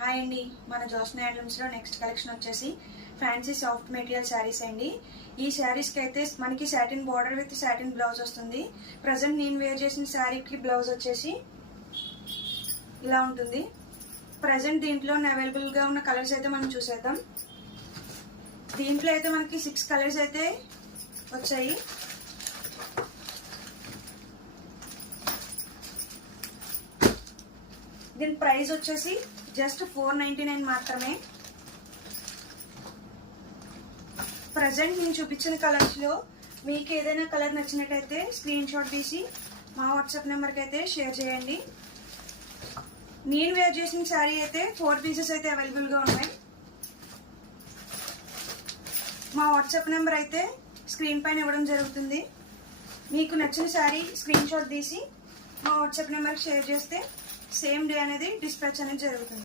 Hi అండి, మన Josna హ్యాండ్లూమ్స్లో next collection వచ్చేసి ఫ్యాన్సీ సాఫ్ట్ మెటీరియల్ శారీస్ అండి. ఈ శారీస్కి అయితే మనకి satin border with satin blouse వస్తుంది. ప్రజెంట్ నేను వేర్ చేసిన శారీకి బ్లౌజ్ వచ్చేసి ఇలా ఉంటుంది. ప్రజెంట్ దీంట్లో అవైలబుల్గా ఉన్న కలర్స్ అయితే మనం చూసేద్దాం. దీంట్లో అయితే మనకి 6 కలర్స్ అయితే వచ్చాయి. దీని ప్రైస్ వచ్చేసి జస్ట్ 499 మాత్రమే. ప్రజెంట్ నేను చూపించిన కలర్స్ లో మీకు ఏదైనా కలర్ నచ్చినట్టయితే స్క్రీన్ షాట్ తీసి మా వాట్సాప్ నెంబర్కి అయితే షేర్ చేయండి. నేను వేర్ చేసిన శారీ అయితే 4 పీసెస్ అయితే అవైలబుల్గా ఉన్నాయి. మా వాట్సాప్ నెంబర్ అయితే స్క్రీన్ పైన ఇవ్వడం జరుగుతుంది. మీకు నచ్చిన శారీ స్క్రీన్ షాట్ తీసి మా వాట్సాప్ నెంబర్కి షేర్ చేస్తే సేమ్ డే అనేది డిస్పాచ్ అనేది జరుగుతుంది.